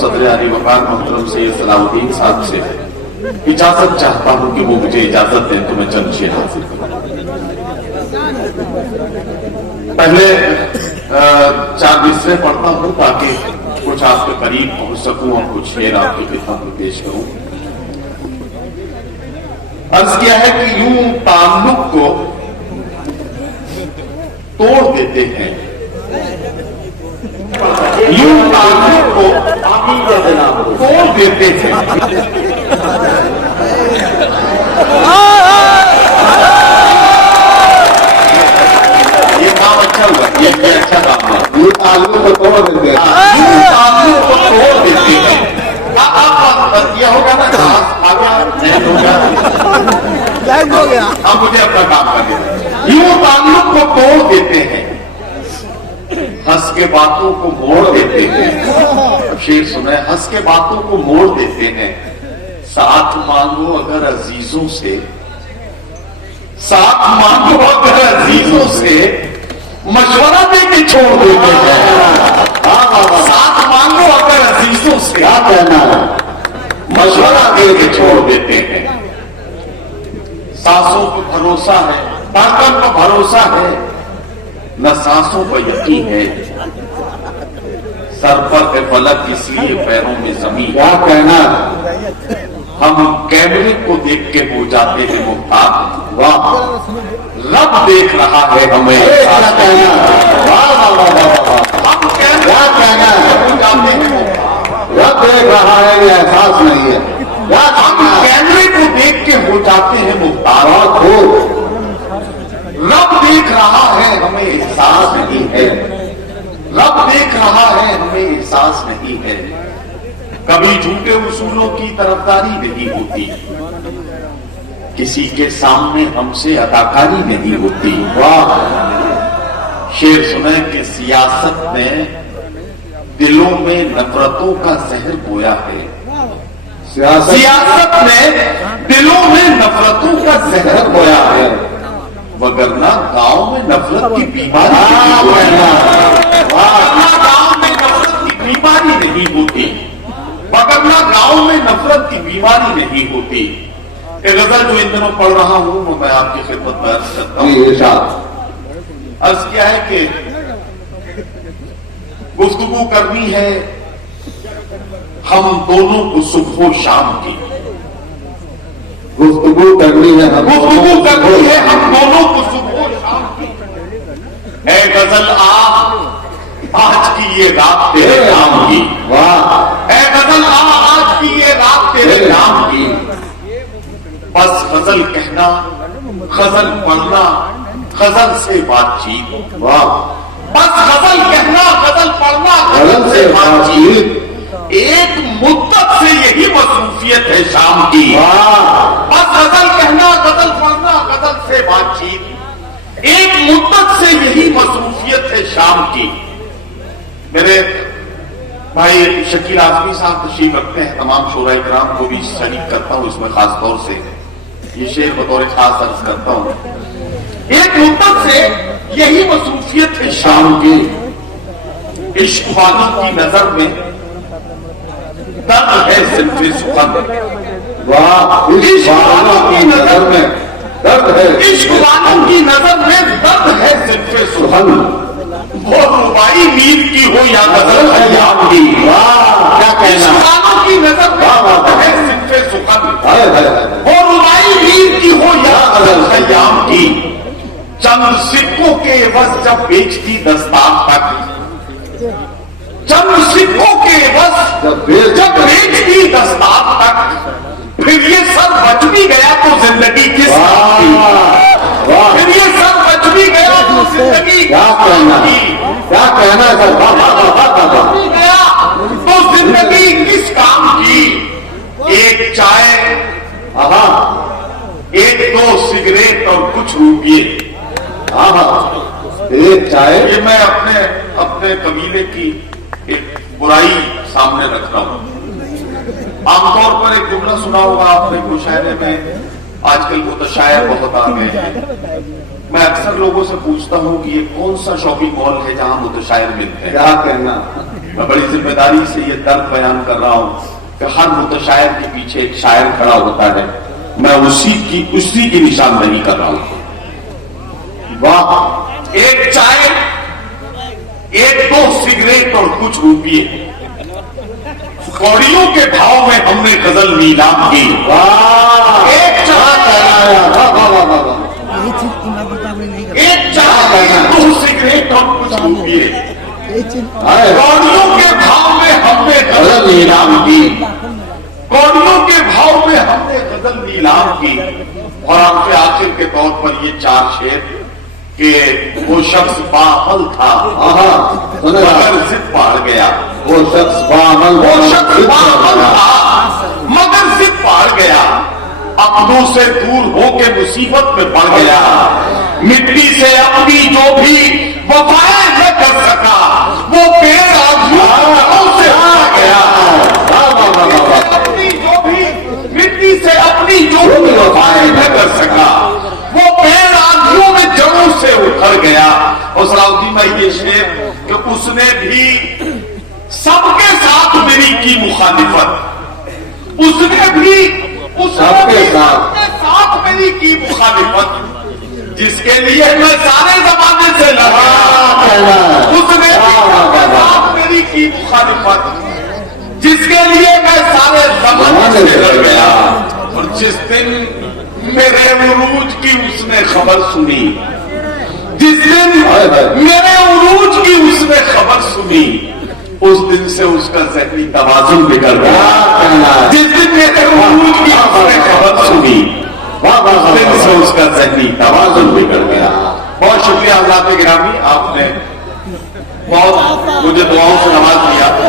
صدر علی وقار محترم سید صلاح الدین صاحب سے اجازت چاہتا ہوں کہ وہ مجھے اجازت دیں تو میں چند شعر حاصل کروں. پہلے 4 مصرے پڑھتا ہوں تاکہ کچھ آپ کے قریب پہنچ سکوں اور کچھ شعر آپ کی خدمت میں پیش کروں. عرض کیا ہے کہ یوں تعلق کو توڑ دیتے ہیں، یوں تعلق کو توڑ دیتے ہیں. یہ کام اچھا ہوا، یہ اچھا کام ہوا. یہ تعلق کو توڑ دیتے ہیں، یوں تعلق کو توڑ دیتے ہیں. یہ ہوگا نا ہو گیا. اب مجھے اپنا کام کرنے دیں. یوں تعلق کو توڑ دیتے ہیں، ہنس کے باتوں کو موڑ دیتے ہیں. شعر سنیں. ہنس کے باتوں کو موڑ دیتے ہیں. ساتھ مانگو اگر عزیزوں سے، ساتھ مانگو اگر عزیزوں سے، مشورہ دے کے چھوڑ دیتے ہیں. ساتھ مانگو اگر عزیزوں سے، کیا کہنا ہے؟ مشورہ دے کے چھوڑ دیتے ہیں. سانسوں کو بھروسہ ہے، دھڑکن پر بھروسہ ہے، نہ سانسوں پر یقین ہے. سر پر ہے فلک اس لیے پیروں میں زمین. کیا کہنا ہے؟ ہم کیمرے کو دیکھ کے ہو جاتے ہیں محتاط. واہ، رب دیکھ رہا ہے ہمیں. کیا کہنا ہے؟ واہ واہ واہ واہ واہ. ہم کیمرے کیا کہنا ہے؟ ہو جاتے ہیں محتاط. رب دیکھ رہا ہے، یہ احساس نہیں ہے. کیا ہم کہنا ہے؟ کیمرے کو دیکھ کے ہو جاتے ہیں محتاط. بہت خوب. رب دیکھ رہا ہے ہمیں احساس نہیں ہے. رب دیکھ رہا ہے ہمیں احساس نہیں ہے. کبھی جھوٹے اصولوں کی طرفداری نہیں ہوتی، کسی کے سامنے ہم سے اداکاری نہیں ہوتی. واہ، شعر سنیں کہ سیاست نے دلوں میں نفرتوں کا زہر بویا ہے. سیاست نے دلوں میں نفرتوں کا زہر بویا ہے، وگرنہ گاؤں میں نفرت کی بیماری نہیں ہوتی. وگرنہ گاؤں میں نفرت کی بیماری نہیں ہوتی. وگرنہ گاؤں میں نفرت کی بیماری نہیں ہوتی. ایک غزل جو ان دنوں پڑھ رہا ہوں وہ میں آپ کی خدمت میں عرض کرتا ہوں. ارشاد. عرض کیا ہے کہ گفتگو کرنی ہے ہم دونوں کو صبح و شام کی. گفتگو کرنی ہے، گفتگو کرنی ہے ہم دونوں کو صبح و شام کی. اے غزل آج کی یہ رات تیرے نام کی. واہ، اے غزل آج کی یہ رات تیرے نام کی. بس غزل کہنا، غزل پڑھنا، غزل سے بات چیت. واہ، بس غزل کہنا، غزل پڑھنا، غزل سے بات چیت. ایک مدت سے یہی مصروفیت ہے شام کی. واہ، بس غزل کہنا، غزل پڑھنا، غزل سے بات چیت. ایک مدت سے یہی مصروفیت ہے شام کی. میرے بھائی شکیل اعظمی صاحب تشریف رکھتے ہیں. تمام شورائے کرام کو بھی شریک کرتا ہوں اس میں خاص طور سے. یہ شعر بطور خاص عرض کرتا ہوں. ایک مدت سے یہی مصروفیت ہے شام کی. عشق والوں کی نظر میں درد ہے صرف سخن. واہ، عشق والوں کی نظر میں درد ہے. عشق والوں کی نظر میں درد ہے صرف سخن. وہ ربائی نیند کی ہو یا غزل خیام کی. واہ، کیا کہنا عشق ہے؟ والوں کی نظر میں درد ہے صرف سخن. وہ ربائی نیند کی ہو یا غزل خیام کی. چند سکوں کے عوض جب بیچتی دستار تک، چند سکوں کے عوض جب بیچتی دستار تک، پھر یہ سر بچ بھی گیا تو زندگی کس کام کی. واہ، پھر یہ سر بچ بھی گیا تو زندگی کیا کہنا ہے؟ کیا کہنا ہے سر؟ واہ واہ واہ واہ واہ. بچ بھی گیا تو زندگی کس کام کی. ایک چائے، ایک دو سگریٹ اور کچھ روپیے. ایک چائے. یہ میں اپنے قبیلے کی ایک برائی سامنے رکھتا ہوں. عام طور پر ایک جملہ سنا ہوگا آپ نے مشاعرے میں، آج کل متشائر بہت آ گئے ہیں. میں اکثر لوگوں سے پوچھتا ہوں کہ یہ کون سا شاپنگ مال ہے جہاں متشائر ملتے ہیں. کیا کہنا؟ میں بڑی ذمہ داری سے یہ درد بیان کر رہا ہوں کہ ہر متشاعر کے پیچھے ایک شاعر کھڑا ہوتا ہے. میں اسی کی نشاندہی کر رہا ہوں. واہ، ایک چائے، ایک دو سگریٹ اور کچھ روپیے، کوڑیوں کے بھاؤ میں ہم نے غزل نیلام کی. ایک چائے، ایک چائے، دو سگریٹ اور کچھ روپیے، کوڑیوں کے بھاؤ میں ہم نے غزل نیلام کی. کوڑیوں کے بھاؤ میں ہم نے غزل نیلام کی. اور آپ کے آخر کے طور پر یہ 4 شعر کہ وہ شخص باعمل تھا مگر ضد پاڑ گیا. وہ شخص باعمل تھا مگر ضد پاڑ گیا. اپنوں سے دور ہو کے مصیبت میں پڑ گیا. مٹی سے اپنی جو بھی وفائیں نہ کر سکا وہ پیڑ آدمیوں سے اٹھ گیا. اپنی جو بھی مٹی سے اپنی جو بھی وفائیں نہ کر سکا وہ پیڑ آدمیوں میں جڑوں سے اکھڑ گیا. اور سلاؤدین بھائی یہ شعر کہ اس نے بھی سب کے ساتھ میری کی مخالفت، اس نے بھی سب کے ساتھ میری کی مخالفت، جس کے لیے میں سارے زمانے سے لڑا. اس نے بھی سب کے ساتھ میری کی مخالفت، جس کے لیے میں سارے زمانے سے لڑ گیا. اور جس دن میرے عروج کی اس نے خبر سنی، جس دن میرے عروج کی اس نے خبر سنی، اس دن سے اس کا ذہنی توازن بگڑ گیا. جس دن میرے عروج کی اس نے خبر سنی، اس دن سے اس کا ذہنی توازن بگڑ گیا. بہت شکریہ حضرات گرامی، آپ نے بہت مجھے دعاؤں سے نواز دیا.